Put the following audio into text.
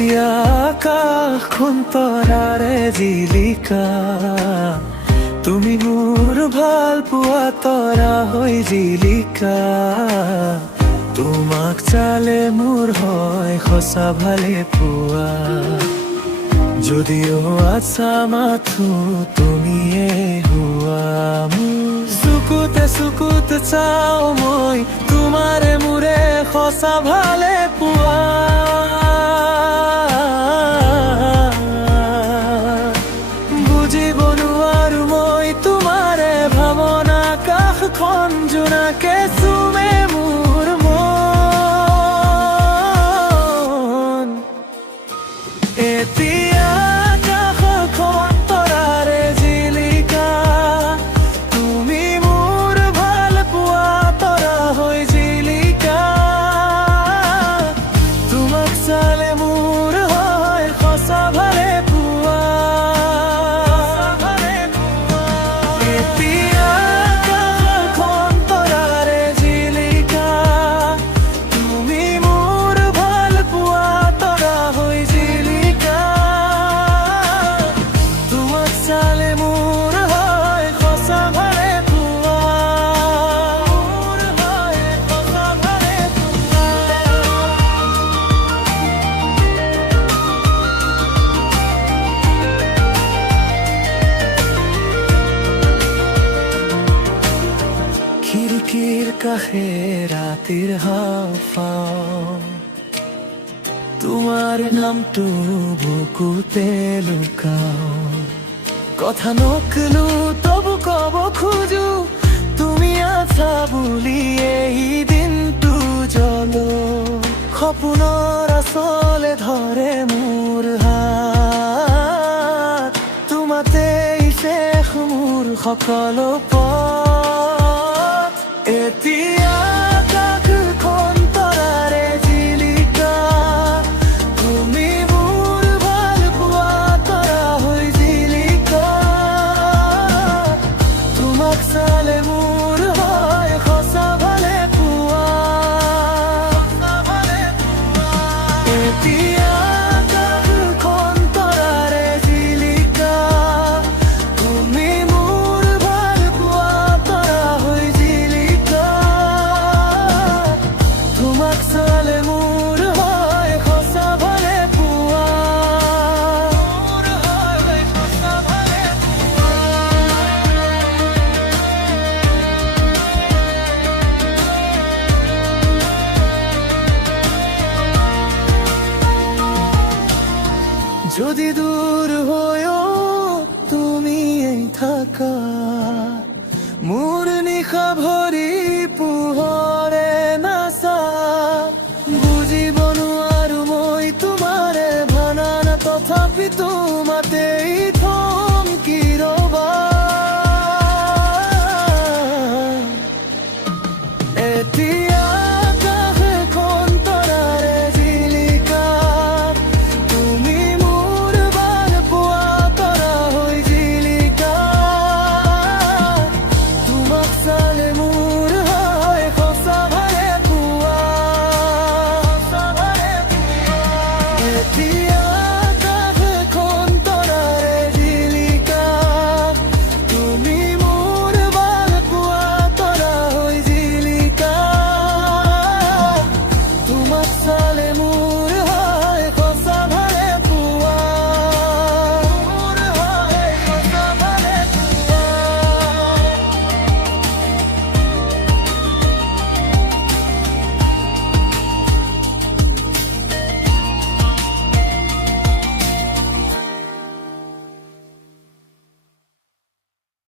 এতিয়া আকাশখন তৰাৰে জিলিকা, তুমি মোৰ ভাল পোৱা তৰা হৈ জিলিকা। তোমাক চালে মোৰ হয় সঁচা ভালে পোৱা, যদিও আছা মাথো তুমিয়ে হোৱা। চকুতে চকুতে চাও মই তোমাৰে মোৰে সঁচা ভালে পোৱা। বুজিব নোৱাৰো মই তোমাৰে ভাৱনা, আকাশখন জোনাকে চুমে মোৰ মন। এতিয়া আকাশখন তৰাৰে জিলিকা, তুমি মোৰ ভাল পোৱা তৰা হৈ জিলিকা। তোমাক চালে মোৰ হয় সঁচা ভালে পোৱা। এতিয়া আকাশখন তৰাৰে জিলিকা, তুমি মোৰ ভাল পোৱা তৰা হৈ জিলিকা। তোমাক চালে মোৰ হয় সঁচা ভালে পোৱা, মোৰ হয় সঁচা ভালে পোৱা। খিৰিকীৰ কাষে ৰাতিৰ হাওঁফাওঁ, তোমাৰ নামটো বুকুতে লুকাও। কথা নকলো তবু কব খোজো, তুমি আছা বুলি এই দিনটো জ্বলো। সপোনৰ আচলে ধৰে মোৰ হাত, তোমাতেই শেষ মোৰ সকলো পথ। এতিয়া আকাশখন তৰাৰে জিলিকা, তুমি মোৰ ভাল পোৱা তৰা হৈ জিলিকা। তোমাক চালে মোৰ হয় সঁচা ভালে পোৱা। এতিয়া আকাশখন তৰাৰে জিলিকা, তুমি মোৰ ভাল পোৱা তৰা হৈ জিলিকা। তোমাক চালে মোৰ হয় সঁচা ভালে পোৱা, মোৰ হয় সঁচা ভালে পোৱা। যদি দূৰ হয়েও তুমি এই থাকা, মোৰ নিশা ভৰি পোহৰে নাচা। বুজিব নোৱাৰো মই তোমাৰে ভানানা, তথাপি তোমাক